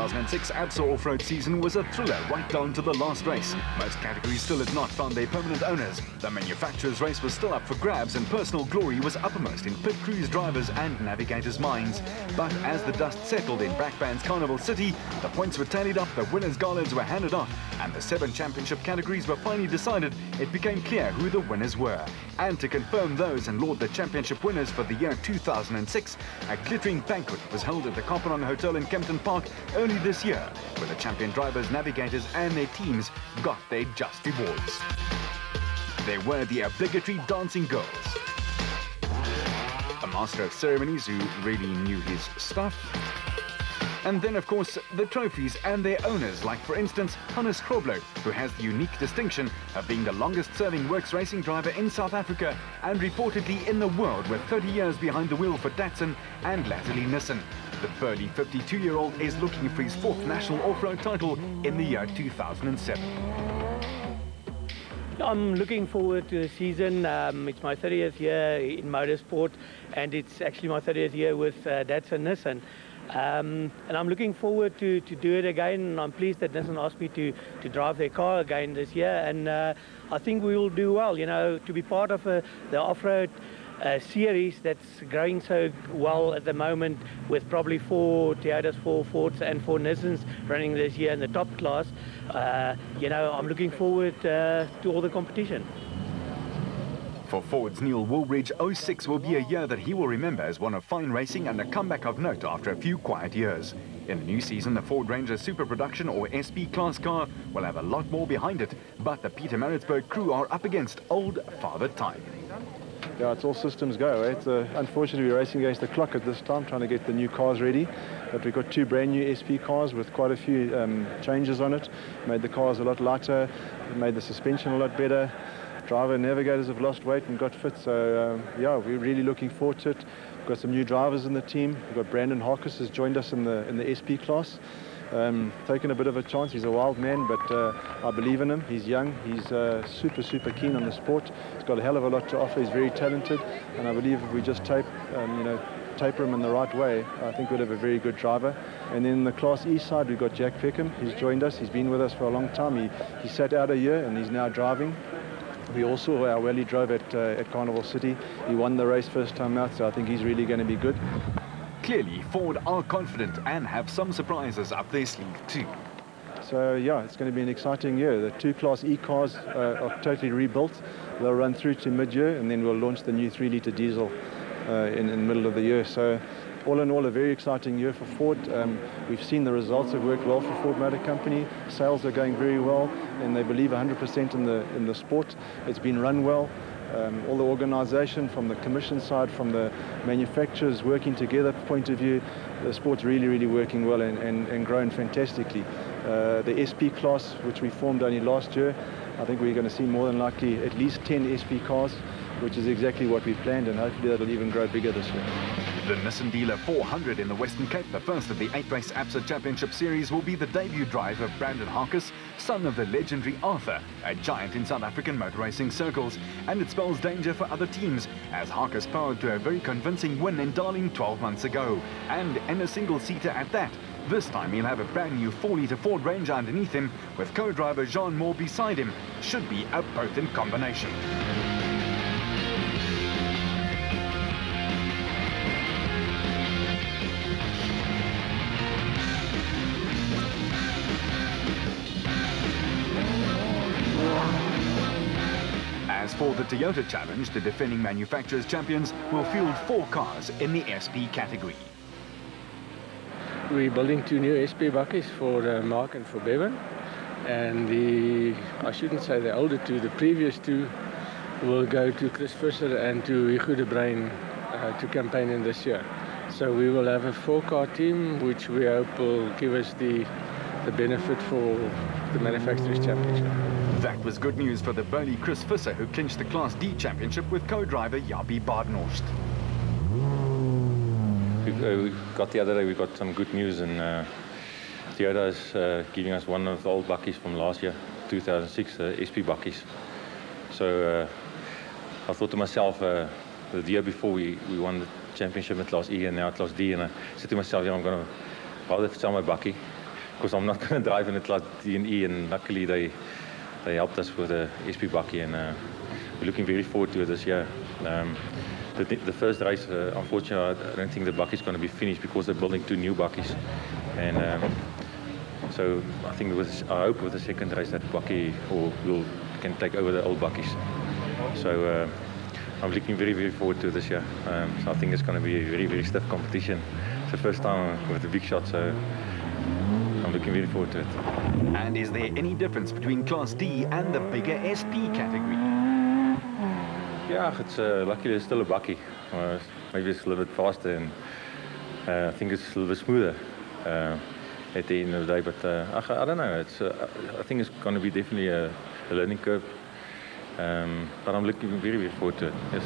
2006 Absa off-road season was a thriller right down to the last race. Most categories still had not found their permanent owners. The manufacturers' race was still up for grabs and personal glory was uppermost in pit crews, drivers and navigators' minds. But as the dust settled in Brakpan's Carnival City, the points were tallied up, the winners' garlands were handed off, and the 7 championship categories were finally decided. It became clear who the winners were. And to confirm those and laud the championship winners for the year 2006, a glittering banquet was held at the Kopanong Hotel in Kempton Park early this year, where the champion drivers, navigators and their teams got their just rewards. They were the obligatory dancing girls, a master of ceremonies who really knew his stuff, and then, of course, the trophies and their owners, like, for instance, Hannes Grobler, who has the unique distinction of being the longest-serving works racing driver in South Africa and reportedly in the world, with 30 years behind the wheel for Datsun and latterly Nissan. The burly 52-year-old is looking for his 4th national off-road title in the year 2007. I'm looking forward to the season. It's my 30th year in motorsport, and it's actually my 30th year with Datsun Nissan. And I'm looking forward to do it again. I'm pleased that Nissan asked me to drive their car again this year, and I think we will do well, you know, to be part of the off-road series that's growing so well at the moment, with probably 4 Toyotas, 4 Fords and 4 Nissans running this year in the top class. You know, I'm looking forward to all the competition. For Ford's Neil Woolridge, 06 will be a year that he will remember as one of fine racing and a comeback of note after a few quiet years. In the new season, the Ford Ranger Super Production or SP class car will have a lot more behind it, but the Pietermaritzburg crew are up against old Father Time. Yeah, it's all systems go. It's unfortunately we're racing against the clock at this time, trying to get the new cars ready. But we've got 2 brand new SP cars with quite a few changes on it. Made the cars a lot lighter, made the suspension a lot better. Driver and navigators have lost weight and got fit, so yeah, we're really looking forward to it. We've got some new drivers in the team. We've got Brandon Harkis has joined us in the SP class. Taken a bit of a chance. He's a wild man, but I believe in him. He's young. He's super keen on the sport. He's got a hell of a lot to offer. He's very talented, and I believe if we just taper him in the right way, I think we'll have a very good driver. And then in the Class E side, we've got Jack Peckham. He's joined us. He's been with us for a long time. He sat out a year, and he's now driving. We all saw how well he drove at Carnival City. He won the race first time out, so I think he's really going to be good. Clearly, Ford are confident and have some surprises up their sleeve too. So yeah, it's going to be an exciting year. The 2 Class E cars are totally rebuilt. They'll run through to mid-year, and then we'll launch the new 3-litre diesel in the middle of the year. So all in all, a very exciting year for Ford. We've seen the results have worked well for Ford Motor Company. Sales are going very well, and they believe 100% in the sport. It's been run well. All the organisation, from the commission side, from the manufacturers working together point of view, the sport's really working well and growing fantastically. The SP class, which we formed only last year, I think we're going to see more than likely at least 10 SP cars, which is exactly what we planned, and hopefully that'll even grow bigger this year. The Nissan Dealer 400 in the Western Cape, the first of the 8-race Absa Championship Series, will be the debut drive of Brandon Harkis, son of the legendary Arthur, a giant in South African motor racing circles. And it spells danger for other teams, as Harkis powered to a very convincing win in Darling 12 months ago, and in a single-seater at that. This time he'll have a brand new 4-litre Ford Ranger underneath him, with co-driver Jean Moore beside him. Should be a potent combination. As for the Toyota Challenge, the defending manufacturers champions will field 4 cars in the SP category. We're building 2 new SP buckies for Mark and for Bevan, and I shouldn't say the older 2, the previous 2 will go to Chris Visser and to Hugo de Bruin to campaign in this year. So we will have a 4-car team, which we hope will give us the benefit for the manufacturers championship. That was good news for the burly Chris Visser, who clinched the Class D championship with co-driver Jaapie Badenhorst. We got the other day, we got some good news, and Toyota is giving us one of the old buckies from last year, 2006, SP buckies. So I thought to myself, the year before we won the championship in Class E and now Class D, and I said to myself, I'm going to rather sell my bucky because I'm not going to drive in a Class D&E, and luckily they helped us with the SP Bakkie, and we're looking very forward to it this year. The first race, unfortunately, I don't think the Bakkie is going to be finished because they're building 2 new Bakkies, and so I think I hope with the second race that Bakkie can take over the old Bakkies. So I'm looking very, very forward to this year. So I think it's going to be a very, very stiff competition. It's the first time with the big shot, so I'm looking very forward to it. And is there any difference between Class D and the bigger SP category? Yeah, it's luckily it's still a Bakkie. Maybe it's a little bit faster, and I think it's a little bit smoother at the end of the day. But I don't know. I think it's going to be definitely a learning curve. But I'm looking very, very forward to it. Yes,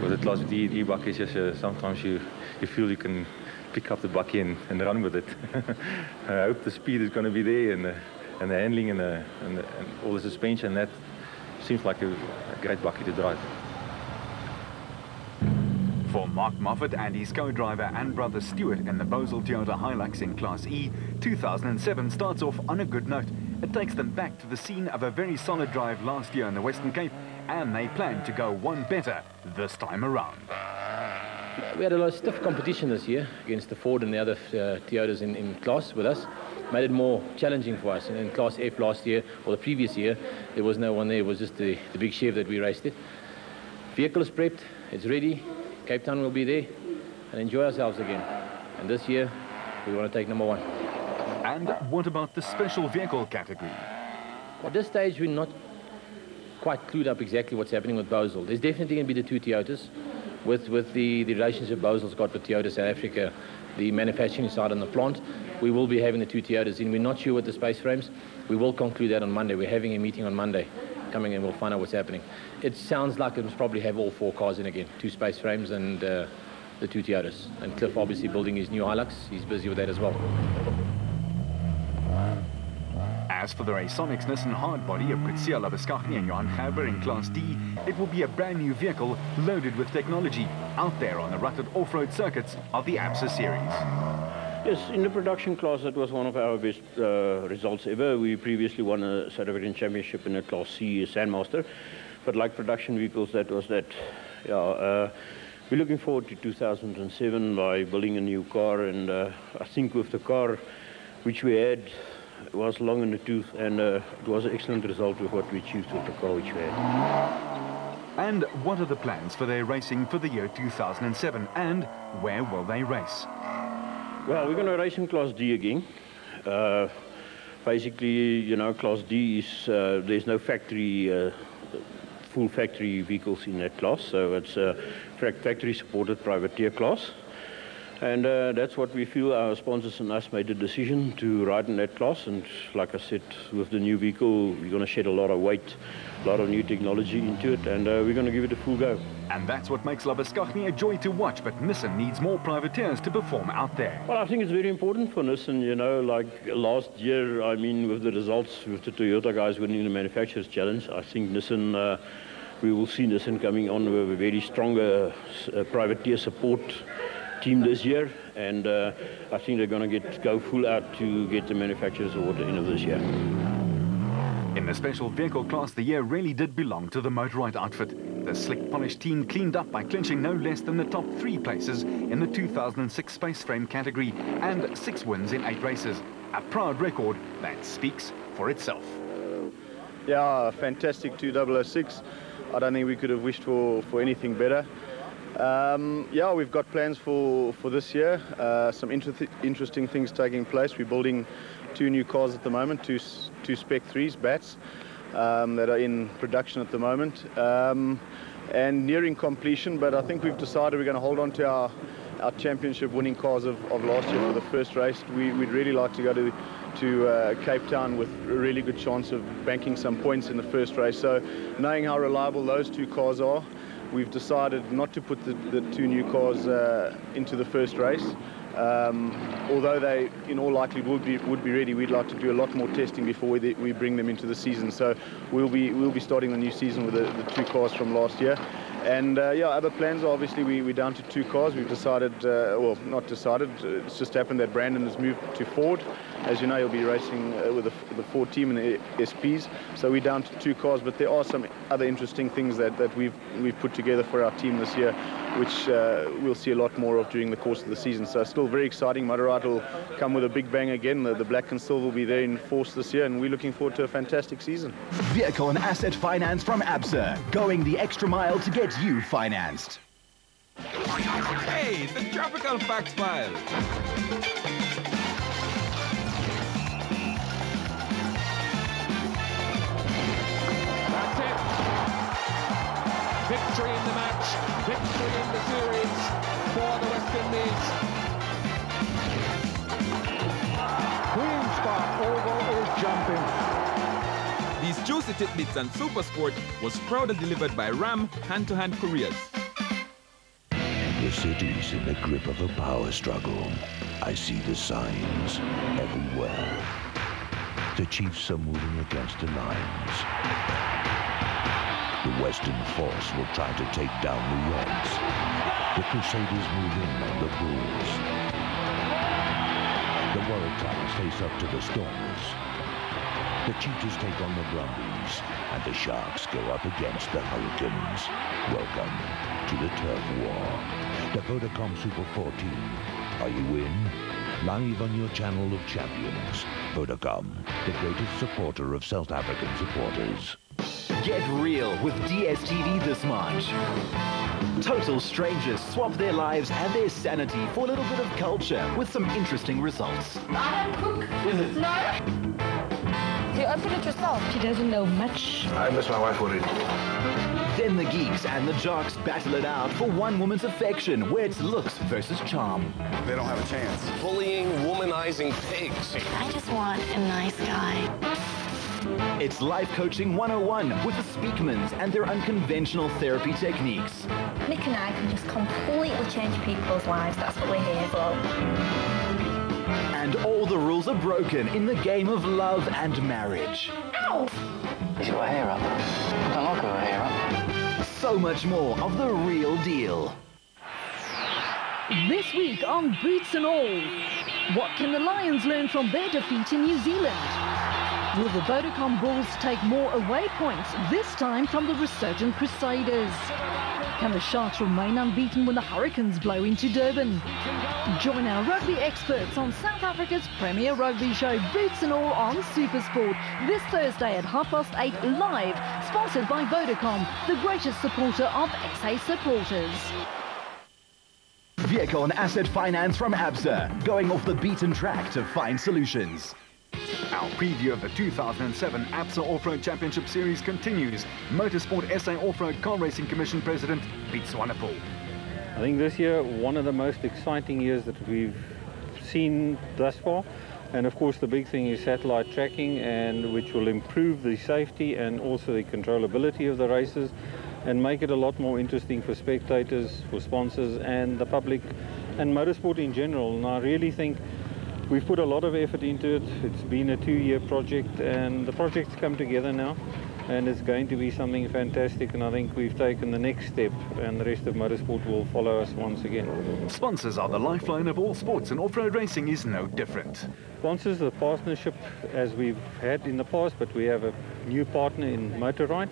with the Class D and E Bakkies, yes, sometimes you feel you can pick up the Bakkie and run with it. I hope the speed is going to be there, and the handling and all the suspension. That seems like a great Bakkie to drive. For Mark Moffat and his co-driver and brother Stuart in the Bosel Toyota Hilux in Class E, 2007 starts off on a good note. It takes them back to the scene of a very solid drive last year in the Western Cape, and they plan to go one better this time around. We had a lot of stiff competition this year against the Ford and the other Toyotas in class with us. Made it more challenging for us. And in Class F last year, or the previous year, there was no one there. It was just the big Chev that we raced it. Vehicle is prepped, it's ready. Cape Town will be there and enjoy ourselves again. And this year, we want to take number 1. And what about the special vehicle category? At this stage, we're not quite clued up exactly what's happening with Bosel. There's definitely going to be the 2 Toyotas. With the relationship Bosel's got with Toyota South Africa, the manufacturing side on the plant, we will be having the 2 Toyotas in. We're not sure with the space frames. We will conclude that on Monday. We're having a meeting on Monday. Coming in, we'll find out what's happening. It sounds like it must probably have all 4 cars in again, 2 space frames and the 2 Toyotas. And Cliff obviously building his new Hilux. He's busy with that as well. As for the Raconics Nissan hardbody of Coetzee Labuschagne and Johan Gerber in Class D, it will be a brand new vehicle loaded with technology out there on the rutted off-road circuits of the ABSA series. Yes, in the production class, that was one of our best results ever. We previously won a South African championship in the Class C Sandmaster, but like production vehicles, that was that. Yeah, we're looking forward to 2007 by building a new car, and I think with the car which we had, it was long in the tooth, and it was an excellent result with what we achieved with the car which we had. And what are the plans for their racing for the year 2007, and where will they race? Well, we're going to race in Class D again. Basically, you know, Class D is, there's no factory, full factory vehicles in that class, so it's a factory-supported privateer class. And that's what we feel. Our sponsors and us made the decision to ride in that class, and like I said, with the new vehicle, we're going to shed a lot of weight, a lot of new technology into it, and we're going to give it a full go. And that's what makes Labuschagne a joy to watch, but Nissan needs more privateers to perform out there. Well, I think it's very important for Nissan, you know, like last year, I mean, with the results, with the Toyota guys winning the Manufacturers' Challenge, I think Nissan, we will see Nissan coming on with a very stronger privateer support team this year, and I think they're going to go full out to get the Manufacturers Award at the end of this year. In the special vehicle class, the year really did belong to the Motorride outfit. The slick polished team cleaned up by clinching no less than the top 3 places in the 2006 space frame category and 6 wins in 8 races. A proud record that speaks for itself. Yeah, fantastic 2006. I don't think we could have wished for anything better. Yeah, we've got plans for this year. Some interesting things taking place. We're building 2 new cars at the moment, two Spec 3s, BATs, that are in production at the moment, and nearing completion. But I think we've decided we're going to hold on to our championship winning cars of last year for the first race. We'd really like to go to Cape Town with a really good chance of banking some points in the first race. So knowing how reliable those 2 cars are, we've decided not to put the 2 new cars into the first race. Although they, in all likelihood, would be ready, we'd like to do a lot more testing before we bring them into the season. So we'll be starting the new season with the 2 cars from last year. And yeah, other plans, obviously, we're down to 2 cars. We've decided, well, not decided, it's just happened that Brandon has moved to Ford. As you know, he'll be racing with the Ford team in the SPs. So we're down to 2 cars, but there are some other interesting things that we've put together for our team this year, which we'll see a lot more of during the course of the season. So still very exciting. Motorrad will come with a big bang again. The black and silver will be there in force this year, and we're looking forward to a fantastic season. Vehicle and asset finance from ABSA, going the extra mile to get you financed. Hey, the Tropical Facts File. That's it. Victory in the match, victory in the series for the West Indies. Queen's Park Oval is jumping. These juicy tidbits and super sport was proudly delivered by Ram Hand-to-Hand Couriers. The city's in the grip of a power struggle. I see the signs everywhere. The Chiefs are moving against the Lions. The Western Force will try to take down the Reds. The Crusaders move in on the Bulls. The Waratahs face up to the Stormers. The Cheetahs take on the Brumbies, and the Sharks go up against the Hurricanes. Welcome to the Turf War. The Vodacom Super 14. Are you in? Live on your channel of champions. Vodacom, the greatest supporter of South African supporters. Get real with DSTV this March. Total strangers swap their lives and their sanity for a little bit of culture with some interesting results. I don't cook. Is it? No. You open it yourself. She doesn't know much. I miss my wife already. Then the geeks and the jocks battle it out for one woman's affection, where it's looks versus charm. They don't have a chance. Bullying, womanizing pigs. I just want a nice guy. It's Life Coaching 101 with the Speakmans and their unconventional therapy techniques. Nick and I can just completely change people's lives. That's what we're here for. And all the rules are broken in the game of love and marriage. Ow! He's got a hair up. I don't like her hair up. So much more of the real deal. This week on Boots and All, what can the Lions learn from their defeat in New Zealand? Will the Vodacom Bulls take more away points, this time from the resurgent Crusaders? Can the Sharks remain unbeaten when the Hurricanes blow into Durban? Join our rugby experts on South Africa's premier rugby show, Boots and All on Supersport, this Thursday at 8:30 live, sponsored by Vodacom, the greatest supporter of SA supporters. Vehicle and asset finance from ABSA, going off the beaten track to find solutions. Our preview of the 2007 ABSA Off-Road Championship Series continues. Motorsport SA Off-Road Car Racing Commission President Piet Swanepoel. I think this year, one of the most exciting years that we've seen thus far. And of course, the big thing is satellite tracking, and which will improve the safety and also the controllability of the races and make it a lot more interesting for spectators, for sponsors and the public and motorsport in general. And I really think we've put a lot of effort into it. It's been a 2-year project, and the project's come together now, and it's going to be something fantastic. And I think we've taken the next step, and the rest of motorsport will follow us once again. Sponsors are the lifeline of all sports, and off-road racing is no different. Sponsors, the partnership as we've had in the past, but we have a new partner in Motorrad,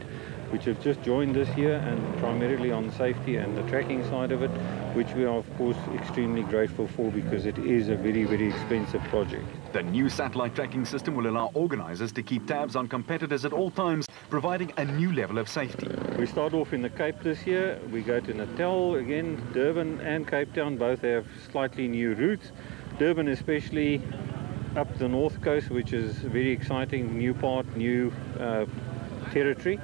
which have just joined this year, and primarily on safety and the tracking side of it, which we are of course extremely grateful for, because it is a very, very expensive project. The new satellite tracking system will allow organisers to keep tabs on competitors at all times, providing a new level of safety. We start off in the Cape this year. We go to Natal again. Durban and Cape Town both have slightly new routes. Durban especially up the north coast, which is very exciting, new part, new territory.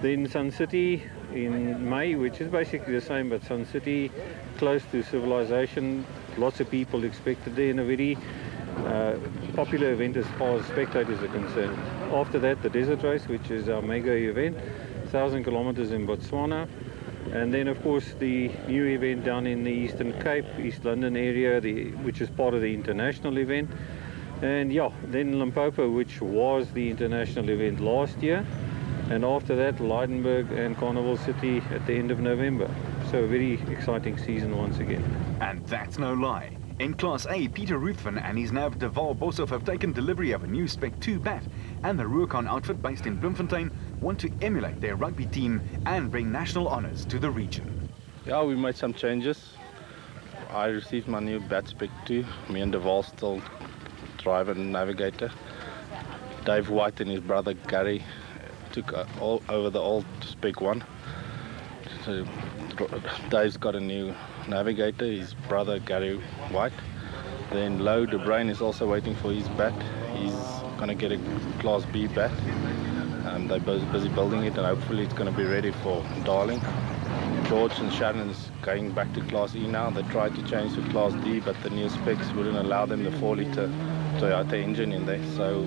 Then Sun City in May, which is basically the same, but Sun City, close to civilization, lots of people expected there, in a very popular event as far as spectators are concerned. After that, the Desert Race, which is our mega event, 1,000 kilometers in Botswana. And then, of course, the new event down in the Eastern Cape, East London area, which is part of the international event. And yeah, then Limpopo, which was the international event last year. And after that, Lydenburg and Carnival City at the end of November. So a very exciting season once again. And that's no lie. In Class A, Peter Ruthven and his nav de Waal Boshoff have taken delivery of a new Spec 2 bat, and the Ruacon outfit based in Bloemfontein want to emulate their rugby team and bring national honours to the region. Yeah, we made some changes. I received my new bat Spec 2. Me and de Waal still drive and navigator. Dave White and his brother Gary took all over the old Spec 1. So Dave's got a new navigator, his brother Gary White. Then Louw de Bruin is also waiting for his bat. He's going to get a Class B bat. They're busy building it, and hopefully it's going to be ready for Darling. George and Shannon's going back to Class E now. They tried to change to Class D, but the new specs wouldn't allow them the 4-litre Toyota engine in there. So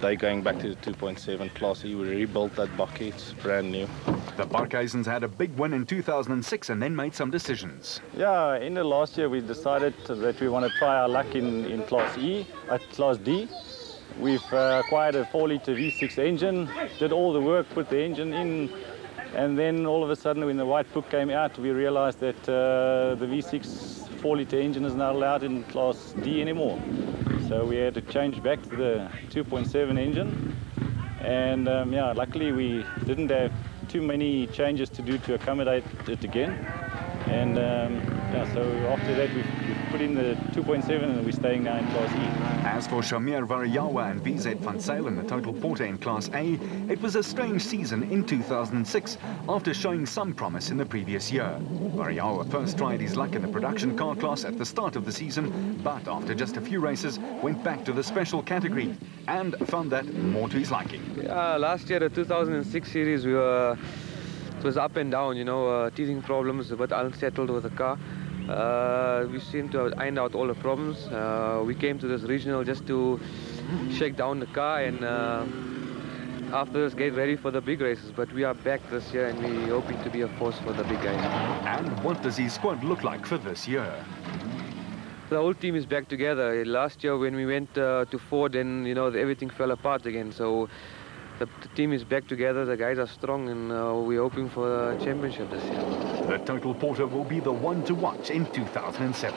they're going back to the 2.7 Class E. We rebuilt that bakkie. It's brand new. The Barkhuisens had a big win in 2006 and then made some decisions. Yeah, in the last year we decided that we want to try our luck in Class E, Class D. We've acquired a 4-litre V6 engine, did all the work, put the engine in, and then all of a sudden when the white book came out, we realized that the V6 4-litre engine is not allowed in Class D anymore. So we had to change back to the 2.7 engine, and yeah, luckily we didn't have too many changes to do to accommodate it again. And yeah, so after that we've put in the 2.7 and we're staying now in Class E. As for Shamir Variawa and VZ van Sailen, the total porter in Class A, it was a strange season in 2006 after showing some promise in the previous year. Variawa first tried his luck in the production car class at the start of the season, but after just a few races went back to the special category and found that more to his liking. Yeah, last year, the 2006 series, it was up and down, you know, teething problems, a bit unsettled with the car. We seemed to have ironed out all the problems. We came to this regional just to shake down the car, and after this get ready for the big races. But we are back this year and we're hoping to be a force for the big guys. And what does his squad look like for this year? The whole team is back together. Last year when we went to Ford, then, you know, everything fell apart again. So the team is back together, the guys are strong, and we're hoping for the championship this year. The total porter will be the one to watch in 2007.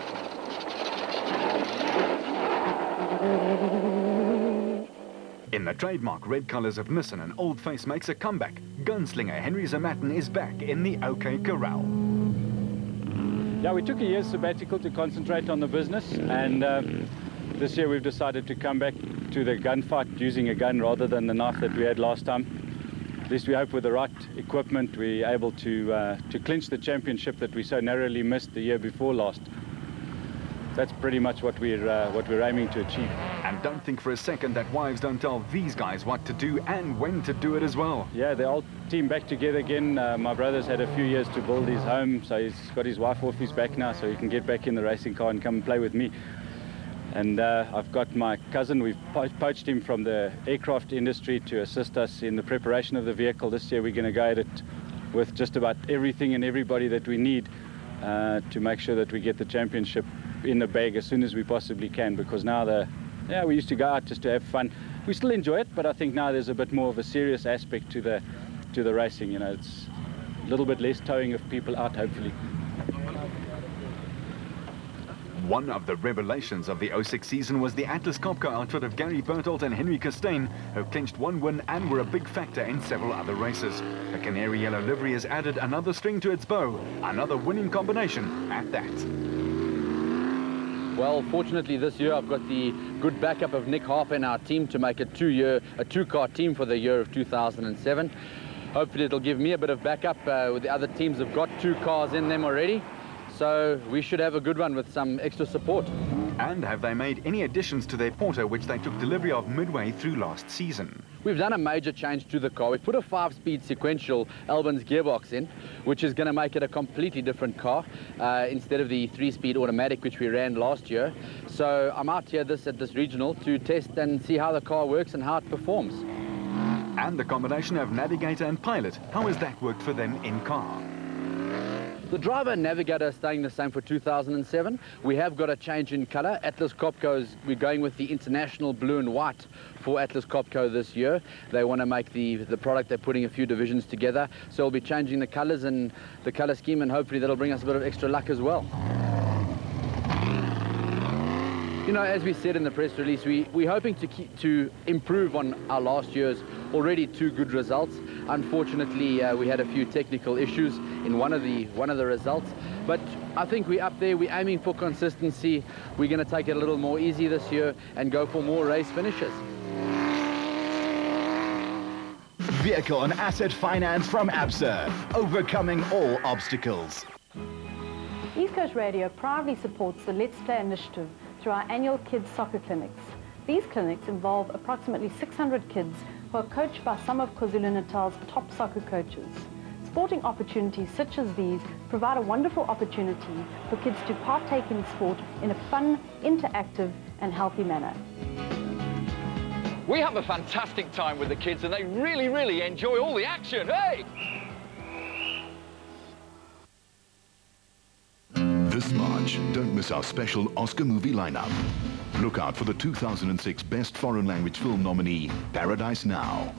In the trademark red colours of Nissan, an old face makes a comeback. Gunslinger Henry Zamatin is back in the OK Corral. Yeah, we took a year's sabbatical to concentrate on the business, and this year we've decided to come back to the gunfight using a gun rather than the knife that we had last time. At least we hope with the right equipment we're able to clinch the championship that we so narrowly missed the year before last. That's pretty much what we're aiming to achieve. And don't think for a second that wives don't tell these guys what to do and when to do it as well. Yeah, the old team back together again. My brother's had a few years to build his home, so he's got his wife off his back now, so he can get back in the racing car and come and play with me. And I've got my cousin. We've poached him from the aircraft industry to assist us in the preparation of the vehicle. This year we're going to go at it with just about everything and everybody that we need to make sure that we get the championship in the bag as soon as we possibly can, because now we used to go out just to have fun. We still enjoy it, but I think now there's a bit more of a serious aspect to the racing. You know, it's a little bit less towing of people out, hopefully. One of the revelations of the 06 season was the Atlas Copco outfit of Gary Berthold and Henry Costain, who clinched one win and were a big factor in several other races. The canary yellow livery has added another string to its bow, another winning combination at that. Well, fortunately this year I've got the good backup of Nick Harper in our team to make a two-car team for the year of 2007. Hopefully it'll give me a bit of backup. The other teams have got 2 cars in them already. So we should have a good one with some extra support. And have they made any additions to their porter, which they took delivery of midway through last season? We've done a major change to the car. We've put a 5-speed sequential Albans gearbox in, which is going to make it a completely different car instead of the 3-speed automatic which we ran last year. So I'm out here at this regional to test and see how the car works and how it performs. And the combination of navigator and pilot, how has that worked for them in car? The driver and navigator are staying the same for 2007. We have got a change in colour. Atlas Copco, we're going with the international blue and white for Atlas Copco this year. They want to make the product, they're putting a few divisions together. So we'll be changing the colours and the colour scheme, and hopefully that'll bring us a bit of extra luck as well. You know, as we said in the press release, we're hoping to improve on our last year's already 2 good results. Unfortunately, we had a few technical issues in one of the results, but I think we're up there. We're aiming for consistency. We're going to take it a little more easy this year and go for more race finishes. Vehicle and asset finance from ABSA, overcoming all obstacles. East Coast Radio proudly supports the Let's Play initiative through our annual kids soccer clinics. These clinics involve approximately 600 kids who are coached by some of KwaZulu-Natal's top soccer coaches. Sporting opportunities such as these provide a wonderful opportunity for kids to partake in sport in a fun, interactive and healthy manner. We have a fantastic time with the kids and they really, really enjoy all the action, hey! This March, don't miss our special Oscar movie lineup. Look out for the 2006 Best Foreign Language Film nominee, Paradise Now.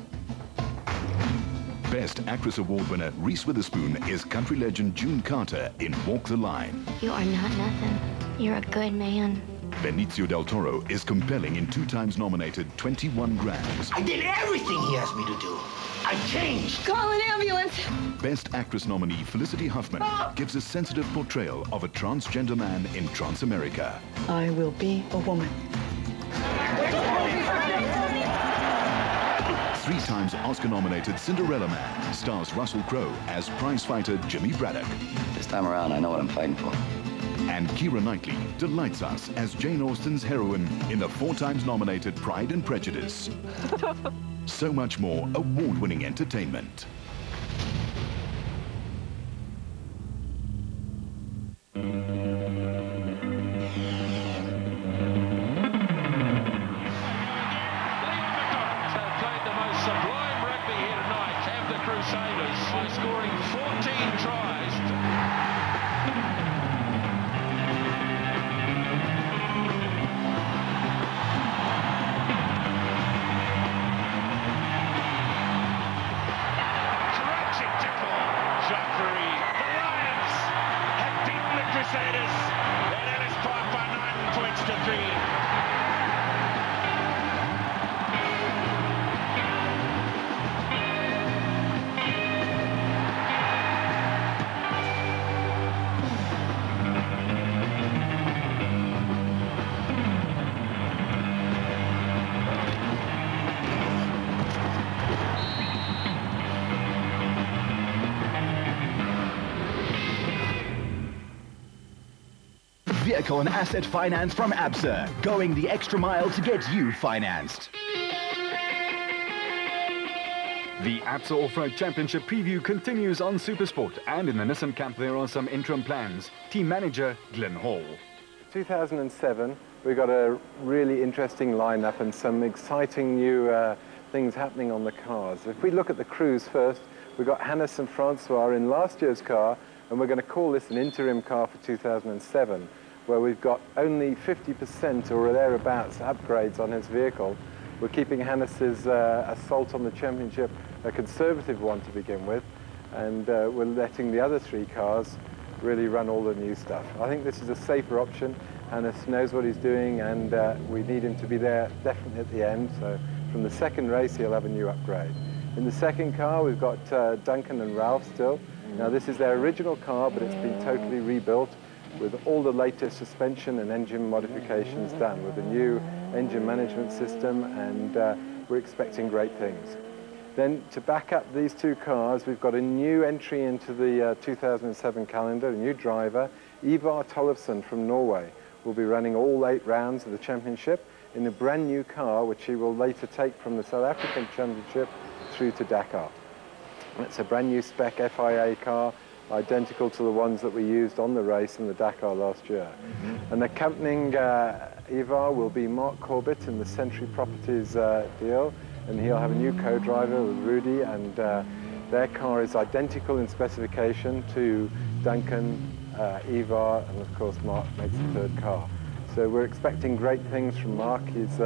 Best Actress Award winner Reese Witherspoon is country legend June Carter in Walk the Line. You are not nothing. You're a good man. Benicio del Toro is compelling in 2 times nominated 21 Grams. I did everything he asked me to do. I changed. Call an ambulance. Best Actress nominee Felicity Huffman gives a sensitive portrayal of a transgender man in Transamerica. I will be a woman. 3 times Oscar-nominated Cinderella Man stars Russell Crowe as prizefighter Jimmy Braddock. This time around, I know what I'm fighting for. And Keira Knightley delights us as Jane Austen's heroine in the 4 times nominated Pride and Prejudice. So much more award-winning entertainment. Vehicle and asset finance from ABSA, going the extra mile to get you financed. The ABSA Off-Road Championship preview continues on Supersport, and in the Nissan camp there are some interim plans. Team manager Glenn Hall. 2007, we got a really interesting lineup and some exciting new things happening on the cars. If we look at the crews first, we've got Hannes and Francois in last year's car, and we're going to call this an interim car for 2007, where we've got only 50% or thereabouts upgrades on his vehicle. We're keeping Hannes's assault on the championship a conservative one to begin with, and we're letting the other 3 cars really run all the new stuff. I think this is a safer option. Hannes knows what he's doing, and we need him to be there definitely at the end. So from the second race, he'll have a new upgrade. In the second car, we've got Duncan and Ralph still. Now, this is their original car, but it's been totally rebuilt with all the latest suspension and engine modifications done with a new engine management system, and we're expecting great things. Then, to back up these 2 cars, we've got a new entry into the 2007 calendar, a new driver, Ivar Tollefsen from Norway. Will be running all 8 rounds of the championship in a brand new car, which he will later take from the South African Championship through to Dakar. It's a brand new spec FIA car, identical to the ones that we used on the race in the Dakar last year. And accompanying Ivar will be Mark Corbett in the Century Properties deal, and he'll have a new co-driver with Rudy, and their car is identical in specification to Duncan, Ivar, and of course Mark makes the 3rd car. So we're expecting great things from Mark. He's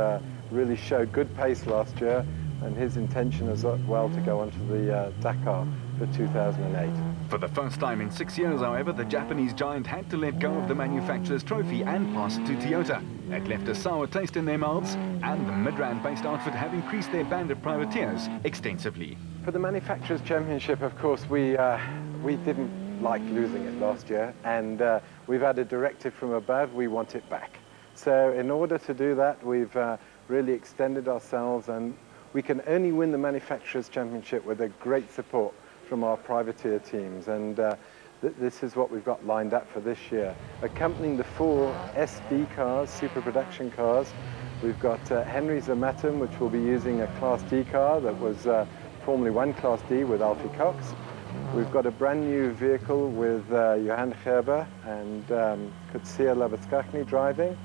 really showed good pace last year, and his intention is well to go on to the Dakar for 2008. For the first time in 6 years, however, the Japanese giant had to let go of the manufacturer's trophy and pass it to Toyota. It left a sour taste in their mouths, and the Midrand-based outfit have increased their band of privateers extensively. For the Manufacturers' Championship, of course, we didn't like losing it last year, and we've had a directive from above, we want it back. So in order to do that, we've really extended ourselves, and we can only win the Manufacturers' Championship with a great support from our privateer teams, and this is what we've got lined up for this year. Accompanying the 4 SB cars, super production cars, we've got Henry Zamatum, which will be using a Class D car that was Formula 1 Class D with Alfie Cox. We've got a brand new vehicle with Johan Gerber and Kutsia Lavatskachny driving.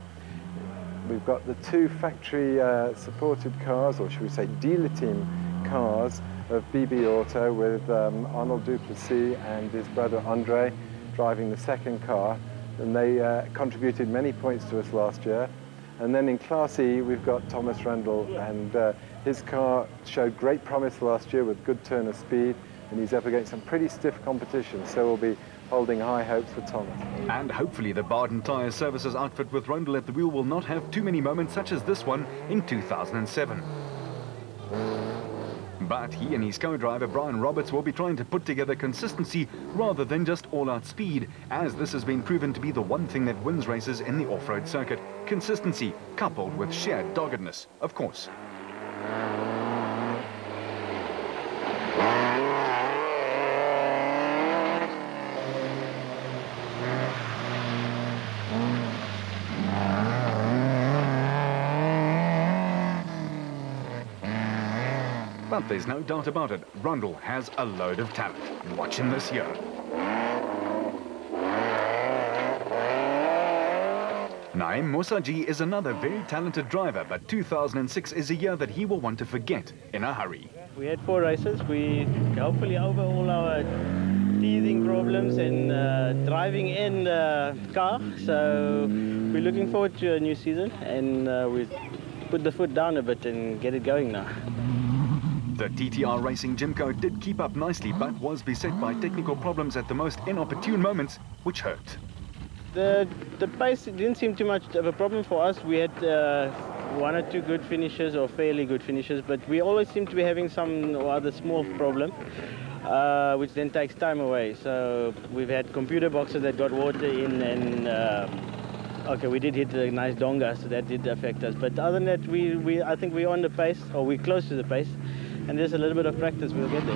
We've got the 2 factory supported cars, or should we say dealer team cars, of BB Auto with Arnold Duplessis and his brother Andre driving the second car, and they contributed many points to us last year. And then in Class E we've got Thomas Rundle, and his car showed great promise last year with good turn of speed, and he's up against some pretty stiff competition, so we'll be holding high hopes for Thomas. And hopefully the Barden Tyre Services outfit with Rundle at the wheel will not have too many moments such as this one in 2007. But he and his co-driver Brian Roberts will be trying to put together consistency rather than just all-out speed, as this has been proven to be the one thing that wins races in the off-road circuit. Consistency coupled with sheer doggedness, of course. But there's no doubt about it, Rundle has a load of talent. Watch him this year. Naim Mosaji is another very talented driver, but 2006 is a year that he will want to forget in a hurry. We had 4 races. We hopefully over all our teething problems and driving in the car. So we're looking forward to a new season, and we put the foot down a bit and get it going now. The TTR Racing Jimco did keep up nicely, but was beset by technical problems at the most inopportune moments, which hurt. The pace didn't seem too much of a problem for us. We had 1 or 2 good finishes, or fairly good finishes, but we always seem to be having some other small problem, which then takes time away. So we've had computer boxes that got water in, and okay, we did hit a nice donga, so that did affect us. But other than that, I think we're on the pace, or we're close to the pace, and there's a little bit of practice, we'll get there.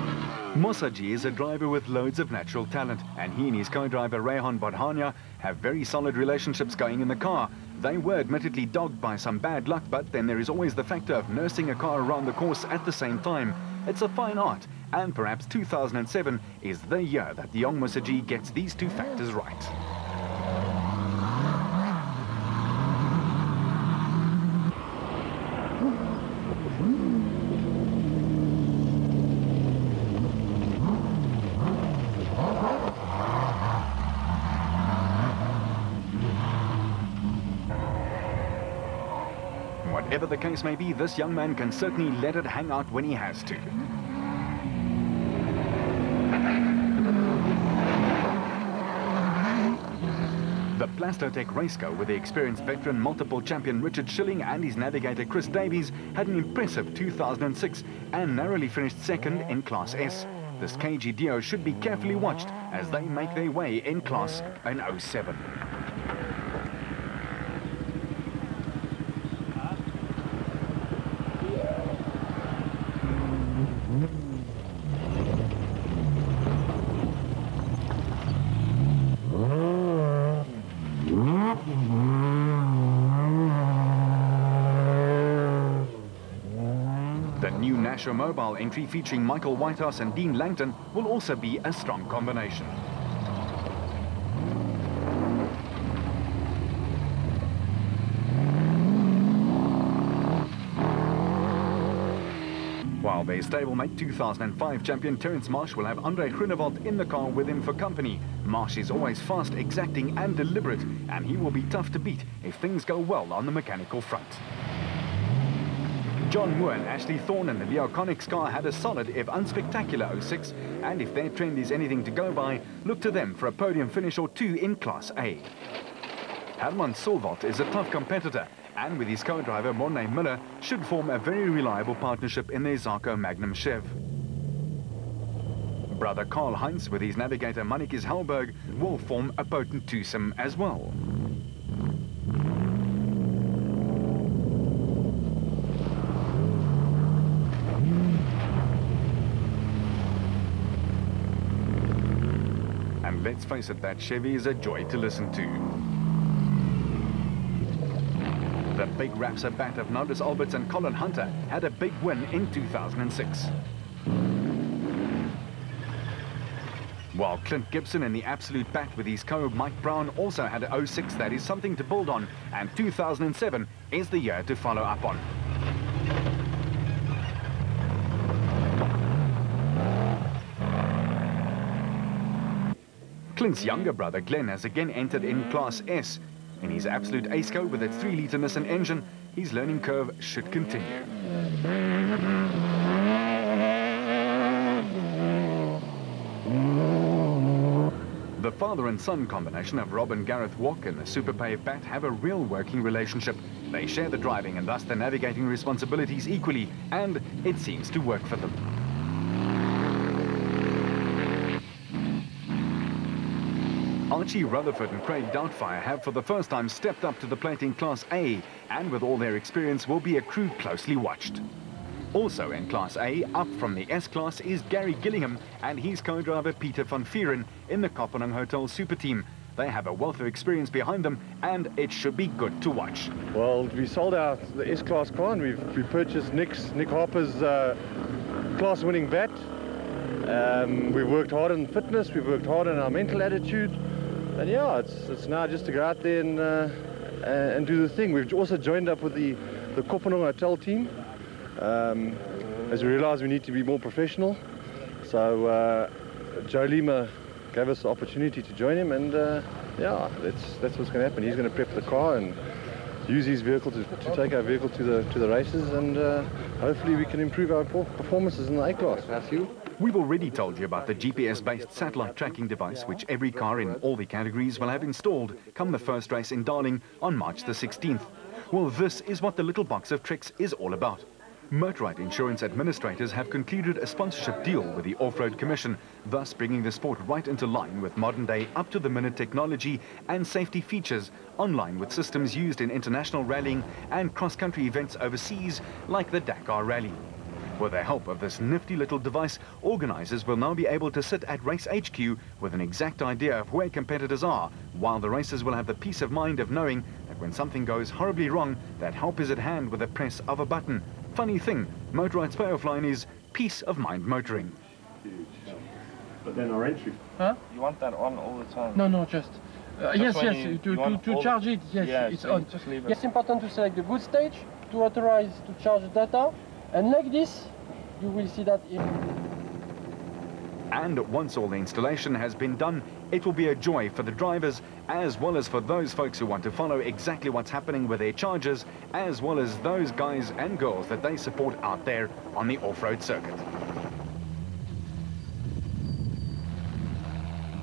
Mosaji is a driver with loads of natural talent, and he and his co-driver Rehan Bodhania have very solid relationships going in the car. They were admittedly dogged by some bad luck, but then there is always the factor of nursing a car around the course at the same time. It's a fine art, and perhaps 2007 is the year that the young Mosaji gets these 2 factors right. Whatever the case may be, this young man can certainly let it hang out when he has to. The Plastotech race car with the experienced veteran multiple champion Richard Schilling and his navigator Chris Davies had an impressive 2006 and narrowly finished second in Class S. This KG Dio should be carefully watched as they make their way in Class in 07. The new Nasher Mobile entry featuring Michael Whitehouse and Dean Langton will also be a strong combination. While their stablemate 2005 champion Terence Marsh will have Andre Groenewald in the car with him for company. Marsh is always fast, exacting and deliberate, and he will be tough to beat if things go well on the mechanical front. John Moore and Ashley Thorne in the Leo Connick's car had a solid, if unspectacular, 06, and if their trend is anything to go by, look to them for a podium finish or two in Class A. Herman Solvalt is a tough competitor, and with his co-driver Mornay Miller, should form a very reliable partnership in their Zarco Magnum Chev. Brother Karl Heinz with his navigator Mannekes Helberg will form a potent twosome as well. And let's face it, that Chevy is a joy to listen to. The big Rapsa bat of Nardis Alberts and Colin Hunter had a big win in 2006. While Clint Gibson in the absolute bat with his co Mike Brown also had a 06 that is something to build on, and 2007 is the year to follow up on. Clint's younger brother Glenn has again entered in Class S. In his absolute ace-co with its 3-litre Nissan engine, his learning curve should continue. The father and son combination of Rob and Gareth Walk and the Super Pave Bat have a real working relationship. They share the driving and thus the navigating responsibilities equally, and it seems to work for them. Archie Rutherford and Craig Doubtfire have for the first time stepped up to the plate in Class A, and with all their experience will be a crew closely watched. Also in Class A, up from the S-Class, is Gary Gillingham and his co-driver Peter van Vieren in the Kopenhagen Hotel Super Team. They have a wealth of experience behind them, and it should be good to watch. Well, we sold out the S-Class car, and we purchased Nick Harper's class-winning bat. We've worked hard on fitness, we've worked hard on our mental attitude, and yeah, it's now just to go out there and do the thing. We've also joined up with the Kopenhagen Hotel team, as we realised we need to be more professional. So Joe Lima gave us the opportunity to join him, and yeah, that's what's going to happen. He's going to prep the car and use his vehicle to take our vehicle to the races, and hopefully we can improve our performances in the A-Class. That's you. We've already told you about the GPS-based satellite tracking device, which every car in all the categories will have installed come the first race in Darling on March the 16th. Well, this is what the little box of tricks is all about. Motorrad Insurance Administrators have concluded a sponsorship deal with the Off-Road Commission, thus bringing the sport right into line with modern-day, up-to-the-minute technology and safety features, online with systems used in international rallying and cross-country events overseas, like the Dakar Rally. With the help of this nifty little device, organisers will now be able to sit at Race HQ with an exact idea of where competitors are, while the racers will have the peace of mind of knowing that when something goes horribly wrong, that help is at hand with a press of a button. Funny thing, Motorrad's payoff line is peace of mind motoring. But then our entry. Huh? You want that on all the time? No, just yes, to charge it, yes, yeah, it's so on. Just leave it. It's important to select the good stage to authorize to charge data, and like this, you will see that in. And once all the installation has been done, it will be a joy for the drivers, as well as for those folks who want to follow exactly what's happening with their chargers, as well as those guys and girls that they support out there on the off-road circuit.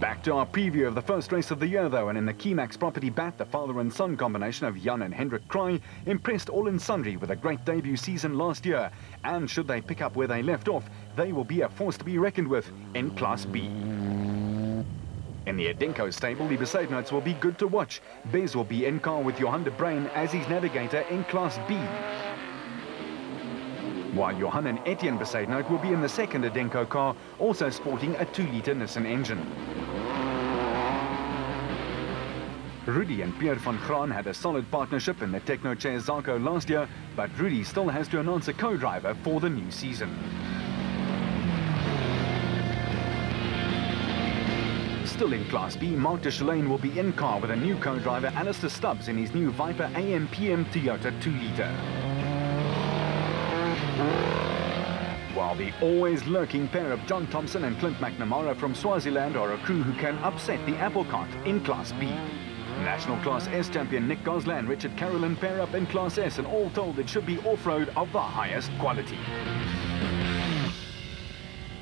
Back to our preview of the first race of the year, though, and in the Keymax Property Bat, the father and son combination of Jan and Hendrik Kraai impressed all and sundry with a great debut season last year, and should they pick up where they left off, they will be a force to be reckoned with in Class B. In the Adenko stable, the Besaidnotes will be good to watch. Bez will be in car with Johan de Bruin as his navigator in Class B, while Johan and Etienne Besaidnote will be in the second Adenko car, also sporting a 2-litre Nissan engine. Rudy and Pierre van Graan had a solid partnership in the Technochair Zarco last year, but Rudy still has to announce a co-driver for the new season. Still in Class B, Mark de Chalane will be in car with a new co-driver, Alistair Stubbs, in his new Viper AM/PM Toyota 2-litre. While the always lurking pair of John Thompson and Clint McNamara from Swaziland are a crew who can upset the apple cart in Class B. National Class S champion Nick Goslan and Richard Carolyn pair up in Class S, and all told it should be off-road of the highest quality.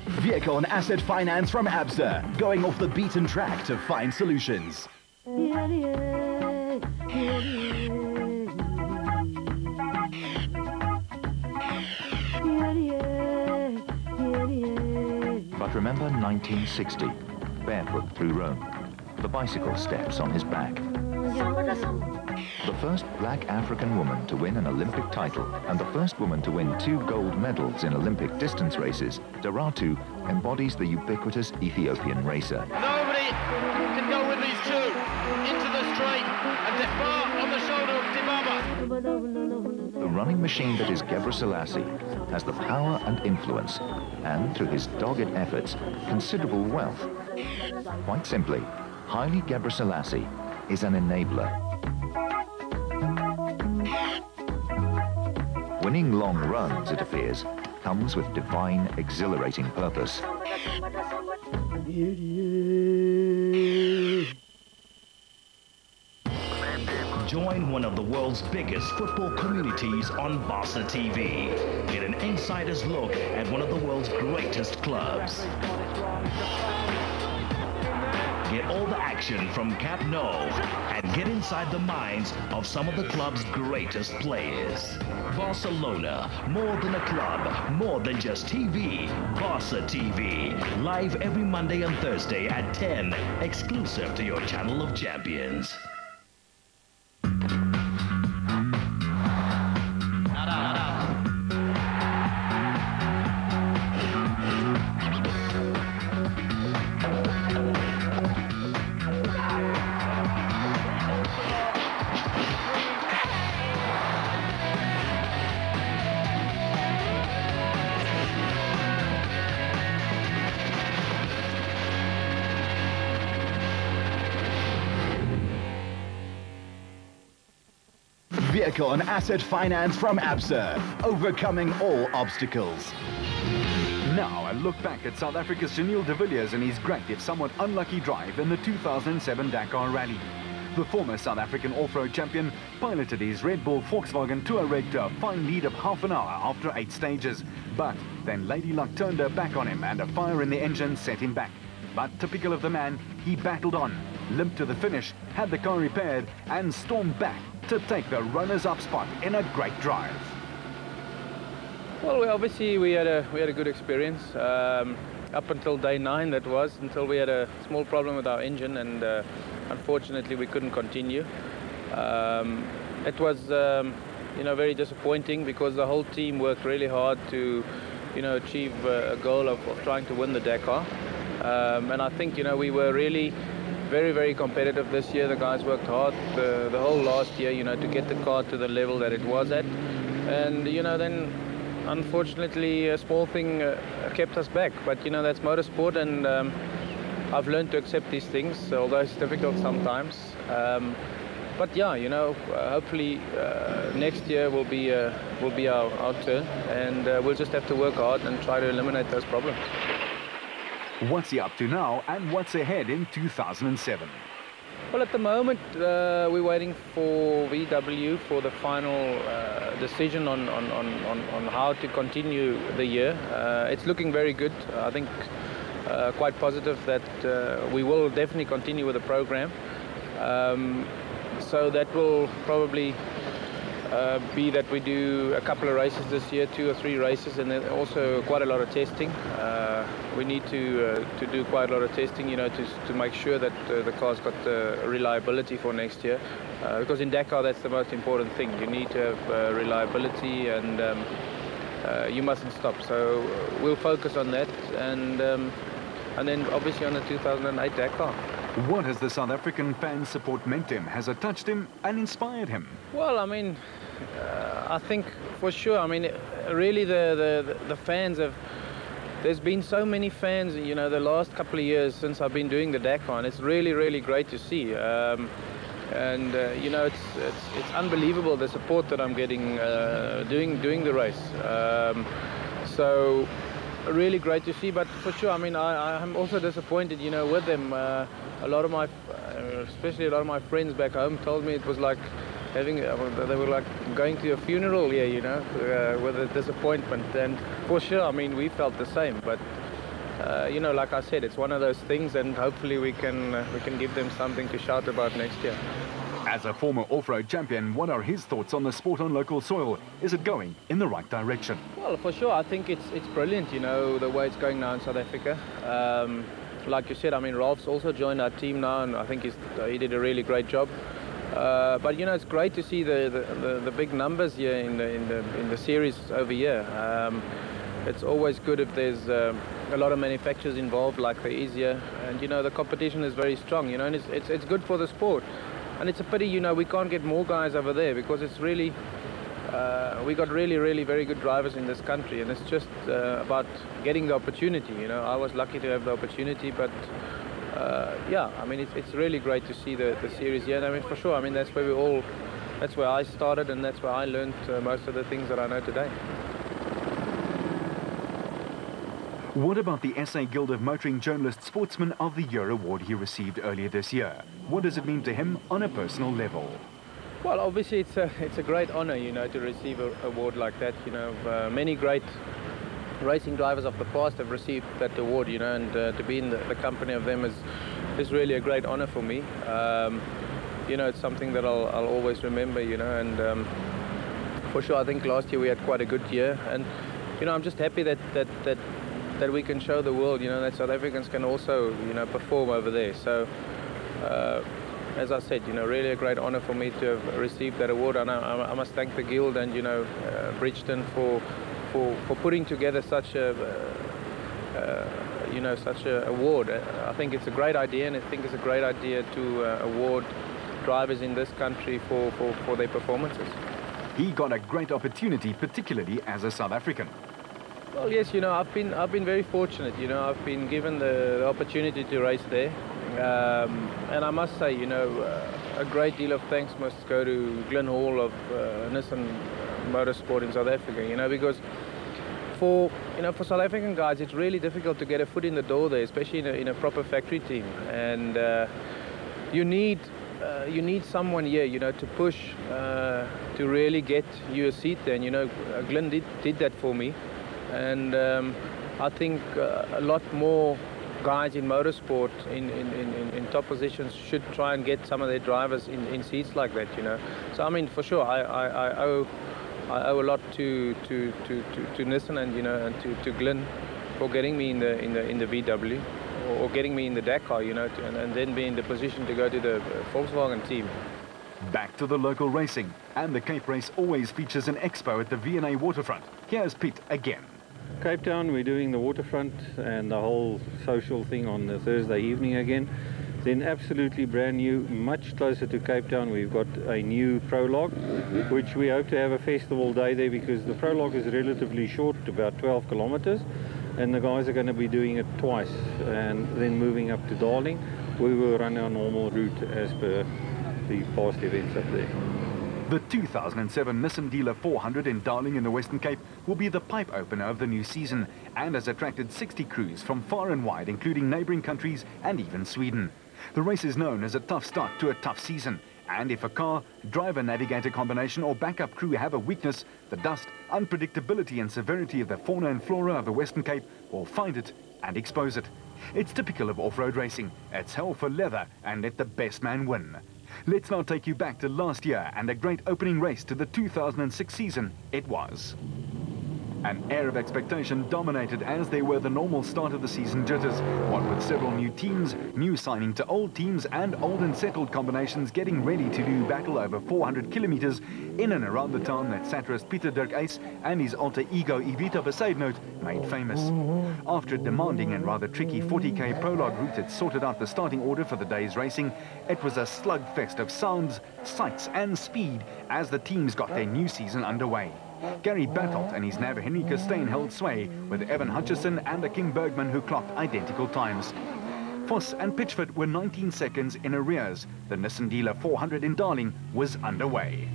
Vehicle and asset finance from ABSA, going off the beaten track to find solutions. But remember 1960, barefoot through Rome, the bicycle steps on his back. The first black African woman to win an Olympic title and the first woman to win 2 gold medals in Olympic distance races, Daratu embodies the ubiquitous Ethiopian racer. Nobody can go with these two into the straight and depart on the shoulder of Dibaba. The running machine that is Gebre Selassie has the power and influence and, through his dogged efforts, considerable wealth. Quite simply, Haile Gebre Selassie is an enabler. Winning long runs, it appears, comes with divine, exhilarating purpose. Join one of the world's biggest football communities on Barca TV. Get an insider's look at one of the world's greatest clubs. Get all the action from Camp Nou and get inside the minds of some of the club's greatest players. Barcelona, more than a club, more than just TV. Barca TV, live every Monday and Thursday at 10, exclusive to your channel of champions. Vehicle and asset finance from ABSA, overcoming all obstacles. Now a look back at South Africa's Janil de Villiers and his great if somewhat unlucky drive in the 2007 Dakar Rally. The former South African off-road champion piloted his Red Bull Volkswagen Touareg to a fine lead of half an hour after 8 stages. But then Lady Luck turned her back on him and a fire in the engine set him back. But typical of the man, he battled on, limped to the finish, had the car repaired and stormed back to take the runners-up spot in a great drive. Well, obviously we had a good experience up until day 9. That was until we had a small problem with our engine, and unfortunately we couldn't continue. It was very disappointing because the whole team worked really hard to achieve a goal of trying to win the Dakar, and I think we were really very, very competitive this year. The guys worked hard the whole last year, to get the car to the level that it was at. And, then unfortunately a small thing kept us back. But, that's motorsport, and I've learned to accept these things, although it's difficult sometimes. But yeah, hopefully next year will be our turn, and we'll just have to work hard and try to eliminate those problems. What's he up to now, and what's ahead in 2007? Well, at the moment, we're waiting for VW for the final decision on how to continue the year. It's looking very good. I think quite positive that we will definitely continue with the program. So that will probably be that we do a couple of races this year, 2 or 3 races, and then also quite a lot of testing. We need to do quite a lot of testing, to make sure that the car's got reliability for next year. Because in Dakar, that's the most important thing. You need to have reliability, and you mustn't stop. So we'll focus on that, and then obviously on the 2008 Dakar. What has the South African fan support meant to him? Has it touched him and inspired him? Well, I mean, I think for sure. I mean, really the fans have... There's been so many fans, the last couple of years since I've been doing the Dakar, and it's really, really great to see. It's unbelievable the support that I'm getting doing the race. So really great to see, but for sure, I mean, I'm also disappointed, with them. A lot of my especially a lot of my friends back home told me it was like having, they were like going to a funeral here, you know, with a disappointment. And for sure, I mean, we felt the same. But you know, like I said, it's one of those things, and hopefully we can give them something to shout about next year. As a former off-road champion, what are his thoughts on the sport on local soil? Is it going in the right direction? Well, for sure, I think it's brilliant, you know, the way it's going now in South Africa. Like you said, I mean, Ralph's also joined our team now, and I think he did a really great job. But you know, it's great to see the big numbers here in the series over here. It's always good if there's a lot of manufacturers involved, like there is here, and you know, the competition is very strong, you know, and it's good for the sport. And it's a pity, you know, we can't get more guys over there, because it's really we got really very good drivers in this country, and it's just about getting the opportunity. You know, I was lucky to have the opportunity, but yeah, I mean, it's really great to see the series here. And I mean, for sure, I mean, that's where I started, and that's where I learned most of the things that I know today. What about the SA Guild of Motoring Journalists Sportsman of the Year award he received earlier this year? What does it mean to him on a personal level? Well, obviously it's a great honor, you know, to receive an award like that. You know, many great racing drivers of the past have received that award, you know, and to be in the company of them is really a great honor for me. You know, it's something that I'll always remember, you know, and for sure, I think last year we had quite a good year, and you know, I'm just happy that we can show the world, you know, that South Africans can also, you know, perform over there. So, as I said, you know, really a great honor for me to have received that award, and I must thank the Guild and, you know, Bridgton for putting together such a, you know, such a award. I think it's a great idea, and I think it's a great idea to award drivers in this country for their performances. He got a great opportunity, particularly as a South African. Well, yes, you know, I've been very fortunate. You know, I've been given the opportunity to race there, and I must say, you know, a great deal of thanks must go to Glenn Hall of Nissan Motorsport in South Africa. You know, because for South African guys, it's really difficult to get a foot in the door there, especially in a proper factory team, and you need someone here, you know, to push to really get you a seat there. And you know, Glenn did that for me. And I think a lot more guys in motorsport in top positions should try and get some of their drivers in seats like that, you know. So I mean, for sure, I owe a lot to Nissan and, you know, and to Glenn for getting me in the VW or getting me in the Dakar, you know, and then be in the position to go to the Volkswagen team. Back to the local racing, and the Cape Race always features an expo at the V&A waterfront. Here's Pete again. Cape Town, we're doing the waterfront and the whole social thing on the Thursday evening again. Then absolutely brand new, much closer to Cape Town, we've got a new prologue, which we hope to have a festival day there, because the prologue is relatively short, about 12 kilometers, and the guys are going to be doing it twice, and then moving up to Darling. We will run our normal route as per the past events up there. The 2007 Nissan Dealer 400 in Darling in the Western Cape will be the pipe opener of the new season, and has attracted 60 crews from far and wide, including neighbouring countries and even Sweden. The race is known as a tough start to a tough season, and if a car, driver-navigator combination or backup crew have a weakness, the dust, unpredictability and severity of the fauna and flora of the Western Cape will find it and expose it. It's typical of off-road racing. It's hell for leather, and let the best man win. Let's now take you back to last year and a great opening race to the 2006 season it was. An air of expectation dominated as they were the normal start of the season jitters, what with several new teams, new signing to old teams and old and settled combinations getting ready to do battle over 400 kilometers in and around the town that satirist Peter Dirk Ace and his alter ego Evita Besaidnout made famous. After a demanding and rather tricky 40k prologue route that sorted out the starting order for the day's racing, it was a slugfest of sounds, sights and speed as the teams got their new season underway. Gary Berthold and his nav Henry Costain held sway, with Evan Hutchison and the King Bergman who clocked identical times. Voss and Pitchford were 19 seconds in arrears. The Nissan Dealer 400 in Darling was underway.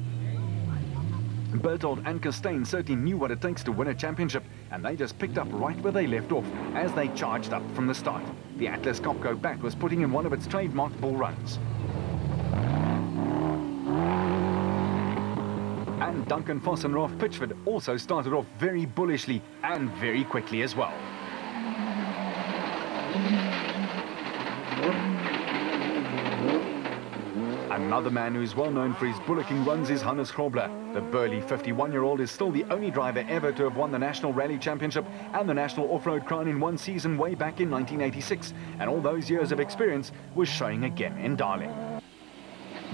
Berthold and Costain certainly knew what it takes to win a championship, and they just picked up right where they left off as they charged up from the start. The Atlas Copco bat was putting in one of its trademark bull runs. And Duncan Foss and Ralph Pitchford also started off very bullishly and very quickly as well. Another man who is well known for his bullocking runs is Hannes Grobler. The burly 51-year-old is still the only driver ever to have won the National Rally Championship and the National Off-Road Crown in one season way back in 1986. And all those years of experience was showing again in Darling.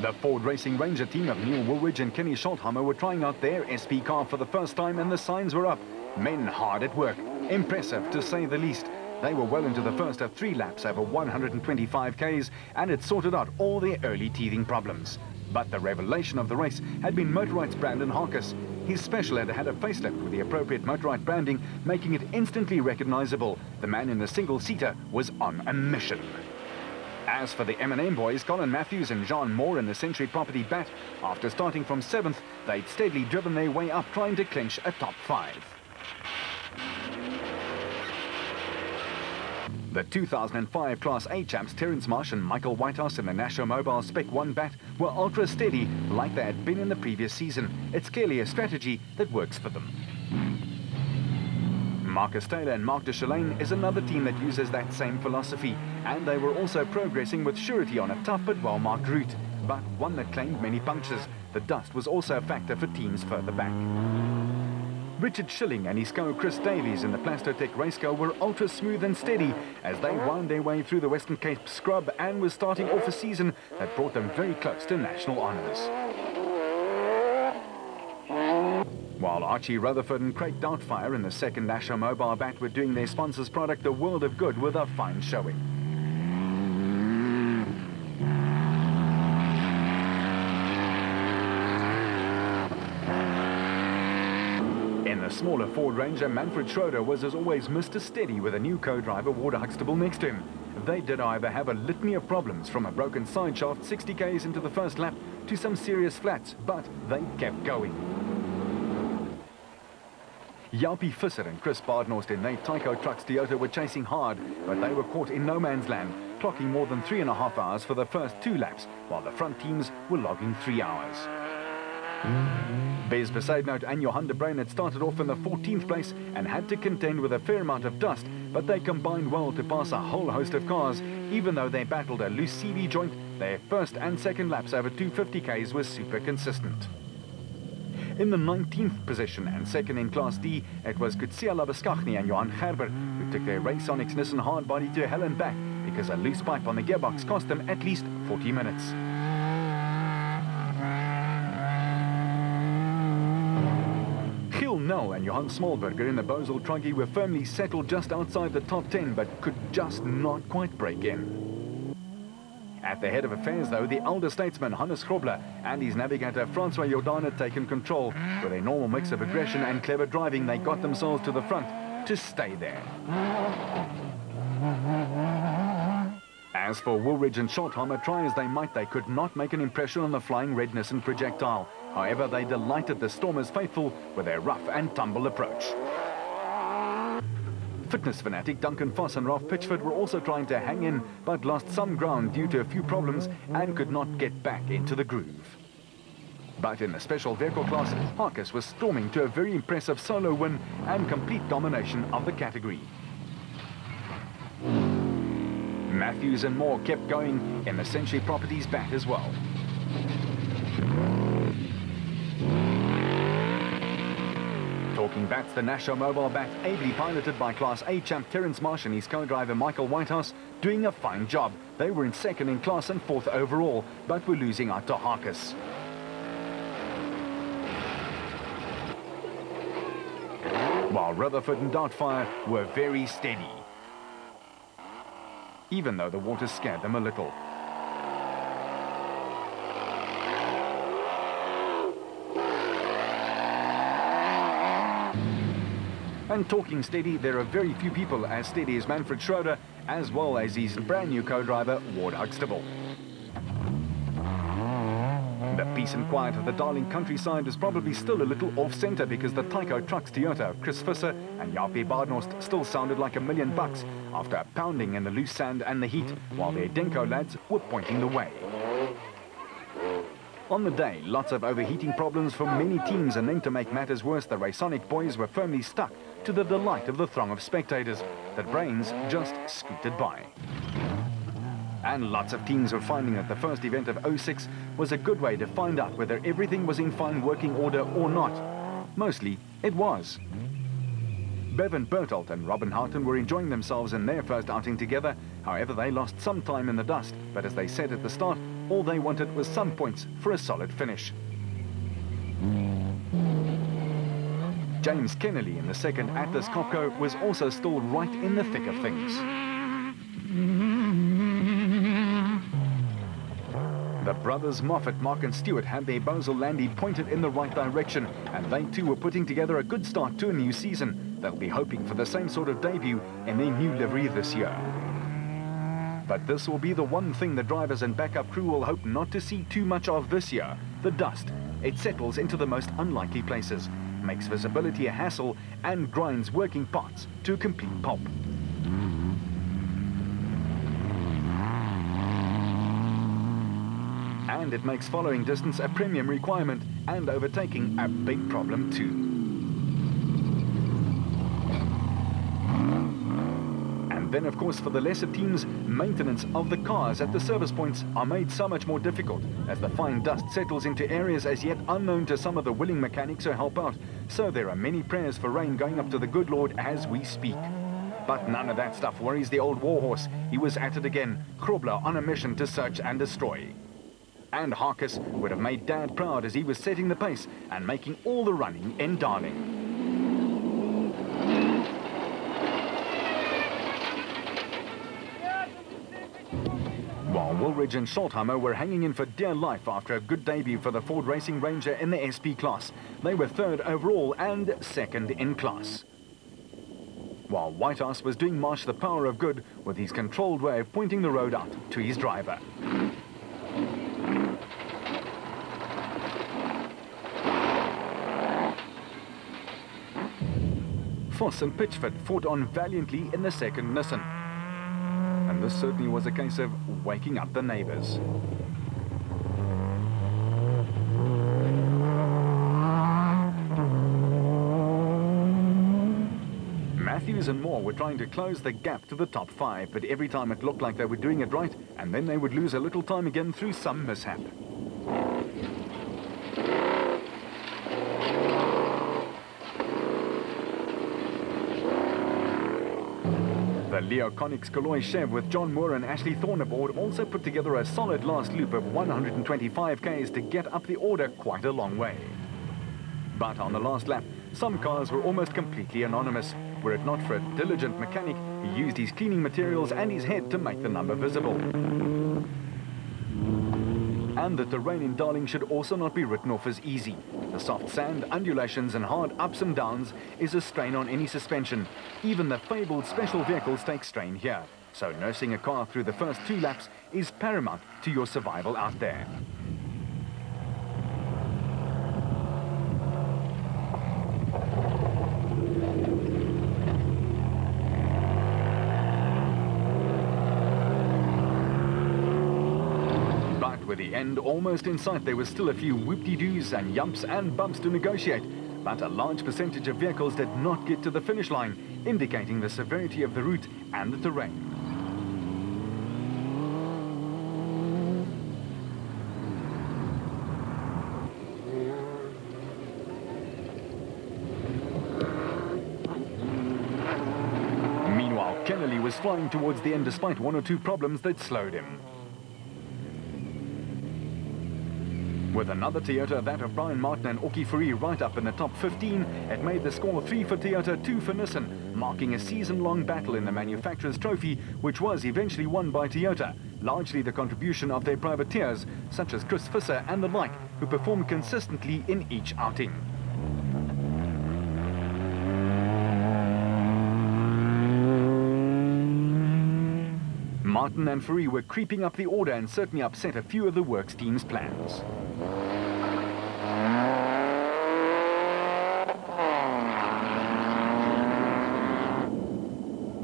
The Ford Racing Ranger team of Neil Woolridge and Kenny Scholthammer were trying out their SP car for the first time, and the signs were up. Men hard at work. Impressive, to say the least. They were well into the first of 3 laps over 125 Ks, and it sorted out all their early teething problems. But the revelation of the race had been Motorite's Brandon Harkis. His special had had a facelift with the appropriate Motorite branding, making it instantly recognizable. The man in the single-seater was on a mission. As for the M&M boys, Colin Matthews and Jean Moore in the Century Property bat, after starting from 7th, they'd steadily driven their way up, trying to clinch a top 5. The 2005 Class A champs Terence Marsh and Michael Whitehouse in the Nasho Mobile Spec 1 bat were ultra steady like they had been in the previous season. It's clearly a strategy that works for them. Marcus Taylor and Mark de Chalane is another team that uses that same philosophy, and they were also progressing with surety on a tough but well-marked route, but one that claimed many punctures. The dust was also a factor for teams further back. Richard Schilling and his co Chris Davies in the Plastotech race car were ultra smooth and steady as they wound their way through the Western Cape scrub and were starting off a season that brought them very close to national honours. While Archie Rutherford and Craig Doubtfire in the second Nasho Mobile bat were doing their sponsor's product a world of good with a fine showing. In the smaller Ford Ranger, Manfred Schroeder was as always Mr. Steady with a new co-driver, Ward Huxtable, next to him. They did, however, have a litany of problems, from a broken side shaft 60 Ks into the first lap to some serious flats, but they kept going. Jalpi Visser and Chris Bardnorst in their Tyco Trucks Toyota were chasing hard, but they were caught in no man's land, clocking more than 3.5 hours for the first 2 laps, while the front teams were logging 3 hours. Bez Besaidnout and Johan de Bruin had started off in the 14th place and had to contend with a fair amount of dust, but they combined well to pass a whole host of cars. Even though they battled a loose CV joint, their first and second laps over 250 Ks were super consistent. In the 19th position and second in Class D, it was Kutsia Labuskaghni and Johan Gerber who took their Raconics Nissan hardbody to hell and back because a loose pipe on the gearbox cost them at least 40 minutes. Giel Nel and Johan Smallberger in the Bosel Truggy were firmly settled just outside the top 10, but could just not quite break in. At the head of affairs, though, the elder statesman Hannes Grobler and his navigator Francois Jordan had taken control. With a normal mix of aggression and clever driving, they got themselves to the front to stay there. As for Woolridge and Scholthammer, try as they might, they could not make an impression on the flying red Nissan projectile. However, they delighted the Stormers faithful with their rough and tumble approach. Fitness fanatic Duncan Foss and Ralph Pitchford were also trying to hang in, but lost some ground due to a few problems and could not get back into the groove. But in the special vehicle class, Harkis was storming to a very impressive solo win and complete domination of the category. Matthews and Moore kept going in the Century Properties bat as well. Talking bats, the Nasho Mobile bat, ably piloted by Class A champ Terence Marsh and his co-driver Michael Whitehouse, doing a fine job. They were in second in class and 4th overall, but were losing out to Harkis. While Rutherford and Doubtfire were very steady, even though the water scared them a little. And talking steady, there are very few people as steady as Manfred Schroeder, as well as his brand new co-driver, Ward Huxtable. The peace and quiet of the Darling countryside is probably still a little off-center because the Tyco Trucks Toyota of Chris Visser and Jaapie Badenhorst still sounded like $1 million after pounding in the loose sand and the heat, while their Denko lads were pointing the way. On the day, lots of overheating problems for many teams, and then to make matters worse, the Raconic boys were firmly stuck to the delight of the throng of spectators. The Brains just scooted by. And lots of teams were finding that the first event of 06 was a good way to find out whether everything was in fine working order or not. Mostly, it was. Bevan Bertolt and Robin Houghton were enjoying themselves in their first outing together. However, they lost some time in the dust, but as they said at the start, all they wanted was some points for a solid finish. James Kennelly in the second Atlas Copco was also still right in the thick of things. The brothers Moffat, Mark and Stewart had their Bozel Landy pointed in the right direction, and they too were putting together a good start to a new season. They'll be hoping for the same sort of debut in their new livery this year. But this will be the one thing the drivers and backup crew will hope not to see too much of this year: the dust. It settles into the most unlikely places, makes visibility a hassle, and grinds working parts to a complete pulp. And it makes following distance a premium requirement, and overtaking a big problem too. And then, of course, for the lesser teams, maintenance of the cars at the service points are made so much more difficult as the fine dust settles into areas as yet unknown to some of the willing mechanics who help out. So there are many prayers for rain going up to the good Lord as we speak. But none of that stuff worries the old warhorse. He was at it again, Krobler on a mission to search and destroy. And Harkis would have made Dad proud as he was setting the pace and making all the running in Darling. While Woolridge and Schultheimer were hanging in for dear life after a good debut for the Ford Racing Ranger in the SP class, they were third overall and second in class. While Whitehouse was doing Marsh the power of good with his controlled way of pointing the road out to his driver. Foss and Pitchford fought on valiantly in the second Nissan. And this certainly was a case of waking up the neighbours. Matthews and Moore were trying to close the gap to the top 5, but every time it looked like they were doing it right, and then they would lose a little time again through some mishap. The Leo Conix Caloi Chev with John Moore and Ashley Thorne aboard also put together a solid last loop of 125 k's to get up the order quite a long way. But on the last lap, some cars were almost completely anonymous. Were it not for a diligent mechanic, he used his cleaning materials and his head to make the number visible. And the terrain in Darling should also not be written off as easy. The soft sand, undulations and hard ups and downs is a strain on any suspension. Even the fabled special vehicles take strain here. So nursing a car through the first 2 laps is paramount to your survival out there. With the end almost in sight, there was still a few whoop-de-doos and yumps and bumps to negotiate, but a large percentage of vehicles did not get to the finish line, indicating the severity of the route and the terrain. Meanwhile, Kennelly was flying towards the end despite 1 or 2 problems that slowed him. With another Toyota, that of Brian Martin and Oki Fourie, right up in the top 15, it made the score 3 for Toyota, 2 for Nissan, marking a season-long battle in the manufacturer's trophy, which was eventually won by Toyota, largely the contribution of their privateers, such as Chris Visser and the like, who performed consistently in each outing. Martin and Fourie were creeping up the order and certainly upset a few of the works team's plans.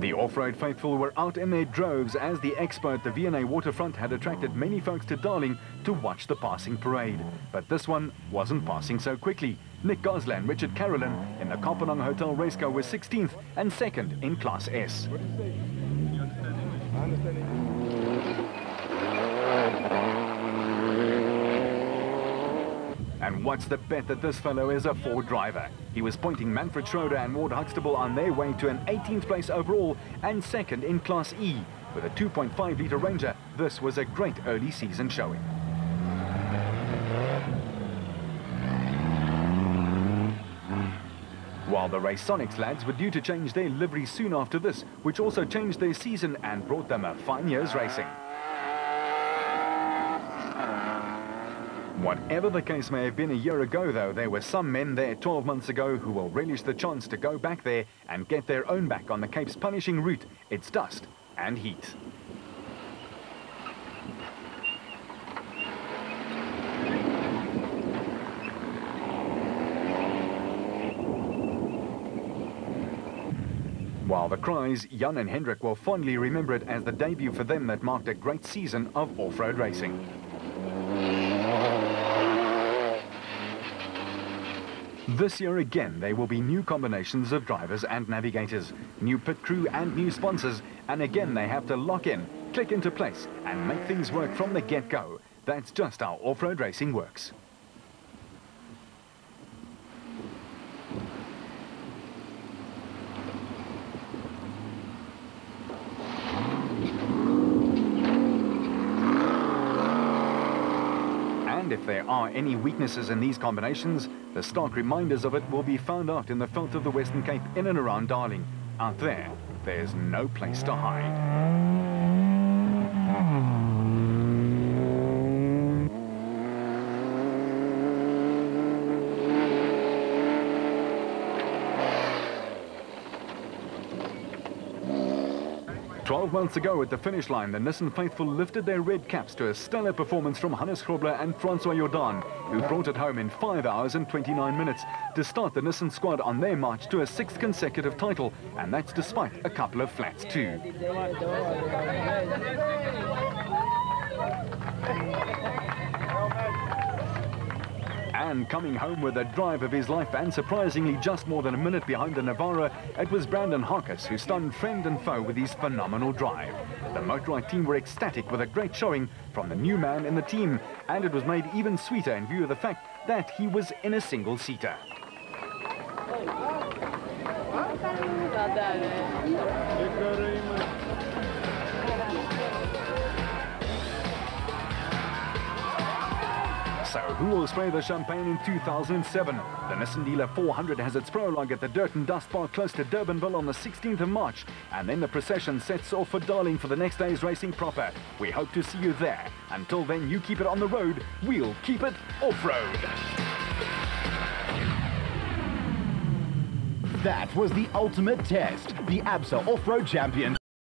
The off-road faithful were out in their droves as the expo at the V&A Waterfront had attracted many folks to Darling to watch the passing parade. But this one wasn't passing so quickly. Nick Gosler and Richard Carolyn in the Kopanang Hotel Racecar were 16th and 2nd in Class S. And what's the bet that this fellow is a Ford driver? He was pointing Manfred Schroeder and Ward Huxtable on their way to an 18th place overall and 2nd in Class E. With a 2.5-litre Ranger, this was a great early season showing. While the Raconics lads were due to change their livery soon after this, which also changed their season and brought them a fine year's racing. Whatever the case may have been a year ago, though, there were some men there 12 months ago who will relish the chance to go back there and get their own back on the Cape's punishing route. It's dust and heat. While the Cries, Jan and Hendrik will fondly remember it as the debut for them that marked a great season of off-road racing. This year again, there will be new combinations of drivers and navigators, new pit crew and new sponsors, and again they have to lock in, click into place, and make things work from the get-go. That's just how off-road racing works. If there are any weaknesses in these combinations, the stark reminders of it will be found out in the veld of the Western Cape in and around Darling. Out there, there's no place to hide. 12 months ago at the finish line, the Nissan faithful lifted their red caps to a stellar performance from Hannes Grobler and Francois Jordan, who brought it home in 5 hours and 29 minutes to start the Nissan squad on their march to a 6th consecutive title, and that's despite a couple of flats too. And coming home with a drive of his life and surprisingly just more than a minute behind the Navara, it was Brandon Harkis who stunned friend and foe with his phenomenal drive. The Motorride team were ecstatic with a great showing from the new man in the team, and it was made even sweeter in view of the fact that he was in a single-seater. So, who will spray the champagne in 2007? The Nissan Dealer 400 has its prologue at the Dirt and Dust Park close to Durbanville on the 16th of March, and then the procession sets off for Darling for the next day's racing proper. We hope to see you there. Until then, you keep it on the road, we'll keep it off-road. That was the ultimate test, the ABSA Off-Road Champion.